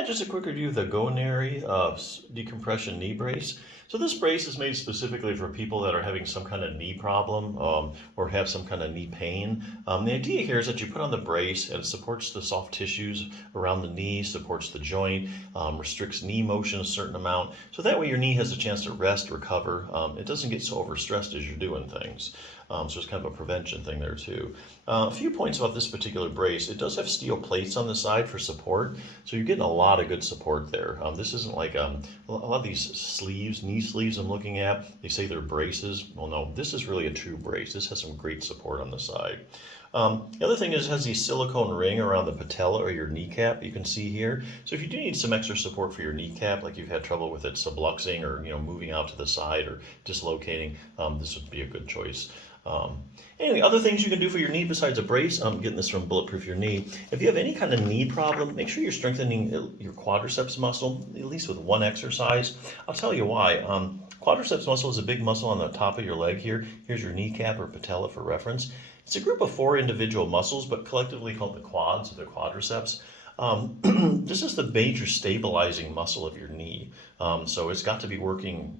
Yeah, just a quick review of the Gonairey decompression knee brace. So this brace is made specifically for people that are having some kind of knee problem or have some kind of knee pain. The idea here is that you put on the brace and it supports the soft tissues around the knee, supports the joint, restricts knee motion a certain amount. So that way your knee has a chance to rest, recover. It doesn't get so overstressed as you're doing things. So it's kind of a prevention thing there too. A few points about this particular brace. It does have steel plates on the side for support, so you're getting a lot of good support there. This isn't like a lot of these sleeves, knee sleeves I'm looking at, they say they're braces. Well, no, this is really a true brace. This has some great support on the side. The other thing is it has the silicone ring around the patella or your kneecap, you can see here. So if you do need some extra support for your kneecap, like you've had trouble with it subluxing or moving out to the side or dislocating, this would be a good choice. Anyway, other things you can do for your knee besides a brace, I'm getting this from Bulletproof Your Knee. If you have any kind of knee problem, make sure you're strengthening your quadriceps muscle, at least with one exercise. I'll tell you why. Quadriceps muscle is a big muscle on the top of your leg here. Here's your kneecap or patella for reference. It's a group of 4 individual muscles, but collectively called the quads or the quadriceps. This is the major stabilizing muscle of your knee. So it's got to be working,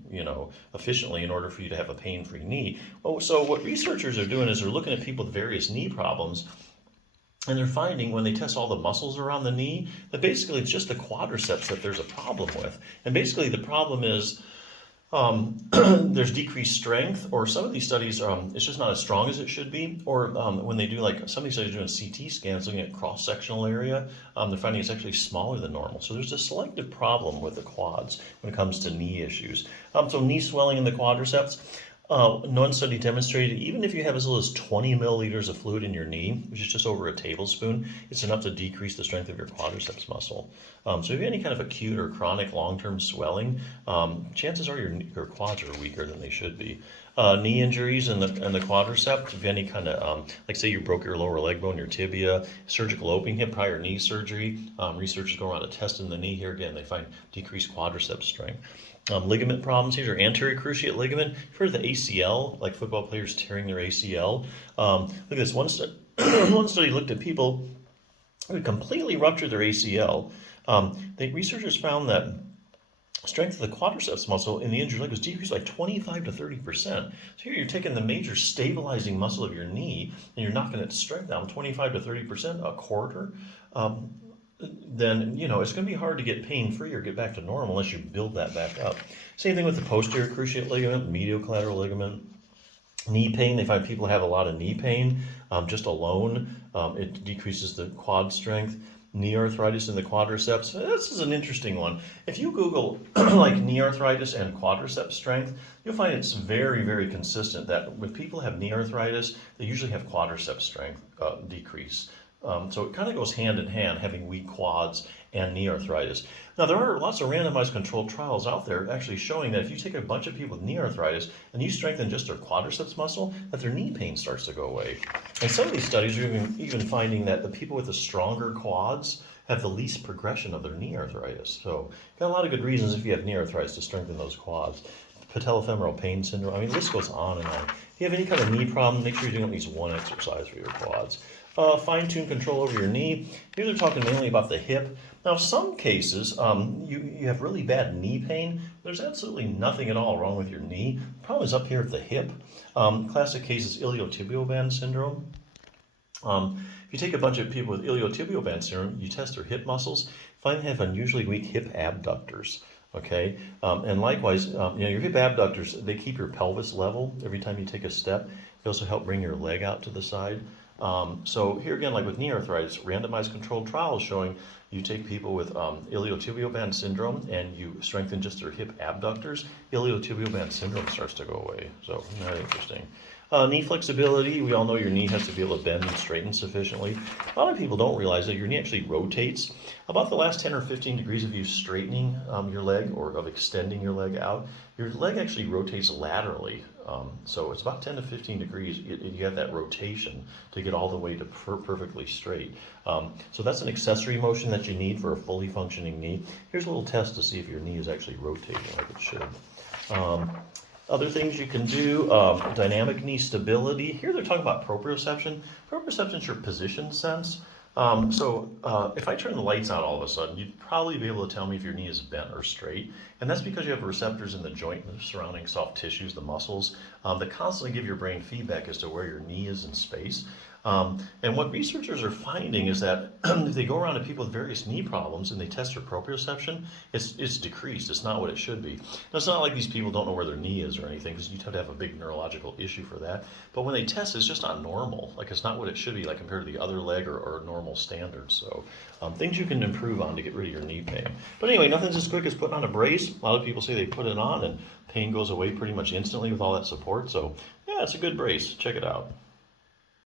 efficiently in order for you to have a pain-free knee. So what researchers are doing is they're looking at people with various knee problems, and they're finding when they test all the muscles around the knee that basically it's just the quadriceps that there's a problem with. And basically the problem is there's decreased strength, or some of these studies, it's just not as strong as it should be, or when they do, like some of these studies doing CT scans looking at cross-sectional area, they're finding it's actually smaller than normal. So there's a selective problem with the quads when it comes to knee issues. So knee swelling in the quadriceps. One study demonstrated even if you have as little as 20 milliliters of fluid in your knee, which is just over a tablespoon, it's enough to decrease the strength of your quadriceps muscle. So if you have any kind of acute or chronic long-term swelling, chances are your quads are weaker than they should be. Knee injuries and the quadriceps, if you have any kind of, like say you broke your lower leg bone, your tibia, surgical opening hip, prior knee surgery, researchers go around testing the knee here. Again, they find decreased quadriceps strength. Ligament problems. Here's your anterior cruciate ligament. You've heard of the ACL, like football players tearing their ACL. Look at this. One study looked at people who had completely ruptured their ACL. Researchers found that strength of the quadriceps muscle in the injured leg was decreased by 25 to 30%. So here you're taking the major stabilizing muscle of your knee and you're knocking its strength down 25 to 30%, a quarter. Then it's going to be hard to get pain-free or get back to normal unless you build that back up. Same thing with the posterior cruciate ligament, medial collateral ligament. Knee pain, they find people have a lot of knee pain just alone. It decreases the quad strength. Knee arthritis in the quadriceps. This is an interesting one. If you Google like knee arthritis and quadriceps strength, you'll find it's very, very consistent that when people have knee arthritis, they usually have quadriceps strength decrease. So it kind of goes hand in hand, having weak quads and knee arthritis. Now, there are lots of randomized controlled trials out there actually showing that if you take a bunch of people with knee arthritis and you strengthen just their quadriceps muscle, that their knee pain starts to go away. And some of these studies are even finding that the people with the stronger quads have the least progression of their knee arthritis. So, got a lot of good reasons if you have knee arthritis to strengthen those quads. Patellofemoral pain syndrome, the list goes on and on. If you have any kind of knee problem, make sure you're doing at least one exercise for your quads. Fine-tune control over your knee. Here they're talking mainly about the hip. Now, some cases, you have really bad knee pain. There's absolutely nothing at all wrong with your knee. The problem is up here at the hip. Classic case is iliotibial band syndrome. If you take a bunch of people with iliotibial band syndrome, you test their hip muscles, find they have unusually weak hip abductors. Okay, and likewise, your hip abductors, they keep your pelvis level every time you take a step. They also help bring your leg out to the side. So here again, like with knee arthritis, randomized controlled trials showing you take people with iliotibial band syndrome and you strengthen just their hip abductors, iliotibial band syndrome starts to go away. So not interesting. Knee flexibility, we all know your knee has to be able to bend and straighten sufficiently. A lot of people don't realize that your knee actually rotates. About the last 10 or 15 degrees of you straightening your leg or of extending your leg out, your leg actually rotates laterally. So it's about 10 to 15 degrees. You have that rotation to get all the way to perfectly straight. So that's an accessory motion that you need for a fully functioning knee. Here's a little test to see if your knee is actually rotating like it should. Other things you can do, dynamic knee stability. Here they're talking about proprioception. Proprioception is your position sense. If I turn the lights out all of a sudden, you'd probably be able to tell me if your knee is bent or straight. And that's because you have receptors in the joint and the surrounding soft tissues, the muscles, that constantly give your brain feedback as to where your knee is in space. And what researchers are finding is that if they go around to people with various knee problems and they test their proprioception, it's decreased. It's not what it should be. Now, it's not like these people don't know where their knee is or anything, because you'd have to have a big neurological issue for that. But when they test, it's just not normal. Like, it's not what it should be, like compared to the other leg or normal standards. So things you can improve on to get rid of your knee pain. But anyway, nothing's as quick as putting on a brace. A lot of people say they put it on and pain goes away pretty much instantly with all that support. So yeah, it's a good brace. Check it out.